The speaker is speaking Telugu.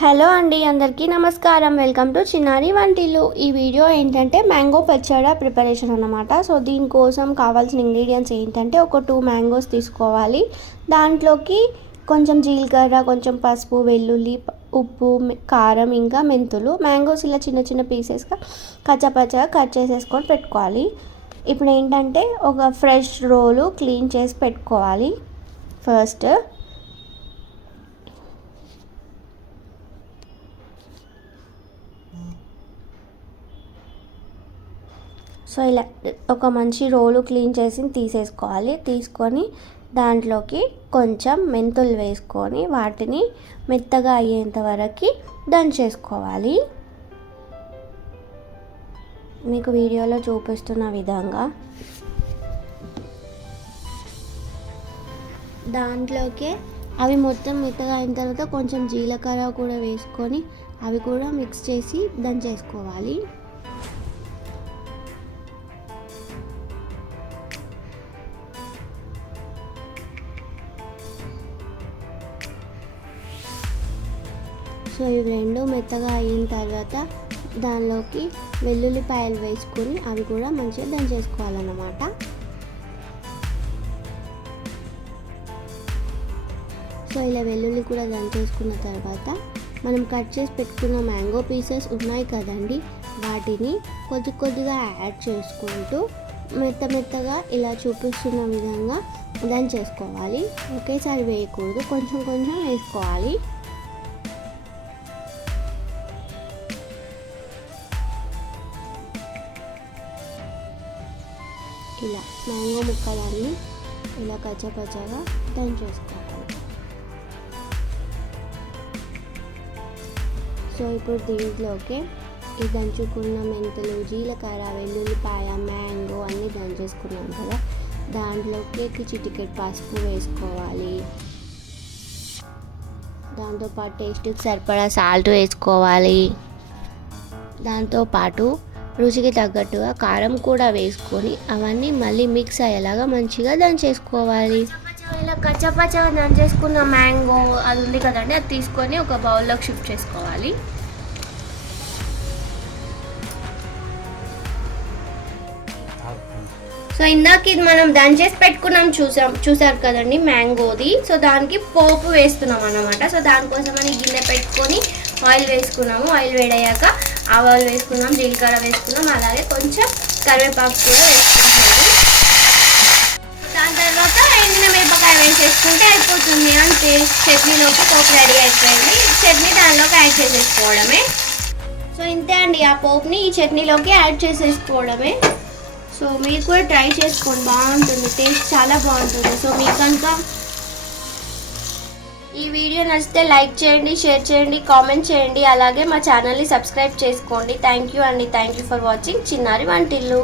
హలో అండి, అందరికీ నమస్కారం. వెల్కమ్ టు చిన్నారి వంటిల్లు. ఈ వీడియో ఏంటంటే మ్యాంగో పచ్చడి ప్రిపరేషన్ అన్నమాట. సో దీనికోసం కావాల్సిన ఇంగ్రీడియంట్స్ ఏంటంటే ఒక 2 మ్యాంగోస్ తీసుకోవాలి. దాంట్లోకి కొంచెం జీలకర్ర, కొంచెం పసుపు, వెల్లుల్లి, ఉప్పు, కారం, ఇంకా మెంతులు. మ్యాంగోస్ ఇలా చిన్న చిన్న పీసెస్గా కచ్చాపచ్చగా కట్ చేసేసుకొని పెట్టుకోవాలి. ఇప్పుడు ఏంటంటే ఒక ఫ్రెష్ రోలు క్లీన్ చేసి పెట్టుకోవాలి ఫస్ట్. సో ఇలా ఒక మంచి రోలు క్లీన్ చేసి తీసుకొని దాంట్లోకి కొంచెం మెంతులు వేసుకొని వాటిని మెత్తగా అయ్యేంత వరకు దంచేసుకోవాలి. మీకు వీడియోలో చూపిస్తున్న విధంగా దాంట్లోకి అవి మొత్తం మెత్తగా అయిన తర్వాత కొంచెం జీలకర్ర కూడా వేసుకొని అవి కూడా మిక్స్ చేసి దంచేసుకోవాలి. సో ఇవి రెండు మెత్తగా అయిన తర్వాత దానిలోకి వెల్లుల్లిపాయలు వేసుకొని అవి కూడా మంచిగా దంచేసుకోవాలన్నమాట. సో ఇలా వెల్లుల్లి కూడా దంచేసుకున్న తర్వాత మనం కట్ చేసి పెట్టుకున్న మ్యాంగో పీసెస్ ఉన్నాయి కదండి, వాటిని కొద్ది కొద్దిగా యాడ్ చేసుకుంటూ మెత్తగా ఇలా చూపిస్తున్న విధంగా దంచేసుకోవాలి. ఒకేసారి వేయకూడదు, కొంచెం కొంచెం వేసుకోవాలి. ఇలా మ్యాంగో ముక్కలన్నీ ఇలా కచ్చపచ్చగా దంచేసుకోవాలి. సో ఇప్పుడు దీంట్లోకి ఈ దంచుకున్న మెంతులు, జీలకర్ర, వెల్లుల్లిపాయ, మ్యాంగో అన్నీ దంచేసుకున్నాం కదా, దాంట్లోకి చిటికెడు పసుపు వేసుకోవాలి. దాంతోపాటు టేస్ట్కి సరిపడా సాల్ట్ వేసుకోవాలి. దాంతోపాటు రుచికి తగ్గట్టుగా కారం కూడా వేసుకొని అవన్నీ మళ్ళీ మిక్స్ అయ్యేలాగా మంచిగా దంచేసుకోవాలి. ఇలా కచ్చపచ్చగా దంచేసుకున్న మ్యాంగో అది ఉంది కదండి, అది తీసుకొని ఒక బౌల్లోకి షిఫ్ట్ చేసుకోవాలి. సో ఇందాక ఇది మనం దంచేసి పెట్టుకున్నాం చూసారు కదండి మ్యాంగోది. సో దానికి పోపు వేస్తున్నాం అన్నమాట. సో దానికోసమని గిన్నె పెట్టుకొని ఆయిల్ వేసుకున్నాము. ఆయిల్ వేడయ్యాక ఆవాలు వేసుకున్నాం, జీలకర్ర వేసుకున్నాం, అలాగే కొంచెం కరివేపాకు కూడా వేసుకుంటాము. దాని తర్వాత ఎండిన మిరపకాయ వేసేసుకుంటే అయిపోతుంది. అంటే చట్నీలోకి పోపు రెడీ అయిపోయింది. చట్నీ దానిలోకి యాడ్ చేసేసుకోవడమే. సో ఇంతే అండి, ఆ పోపుని ఈ చట్నీలోకి యాడ్ చేసేసుకోవడమే. సో మీరు కూడా ట్రై చేసుకోండి, బాగుంటుంది, టేస్ట్ చాలా బాగుంటుంది. సో మీకు కనుక ఈ వీడియో నచ్చితే లైక్ చేయండి, షేర్ చేయండి, కామెంట్ చేయండి, అలాగే మా ఛానల్ని సబ్స్క్రైబ్ చేసుకోండి. థ్యాంక్ యూ అండి, థ్యాంక్ యూ ఫర్ వాచింగ్ చిన్నారి వంటిల్లు.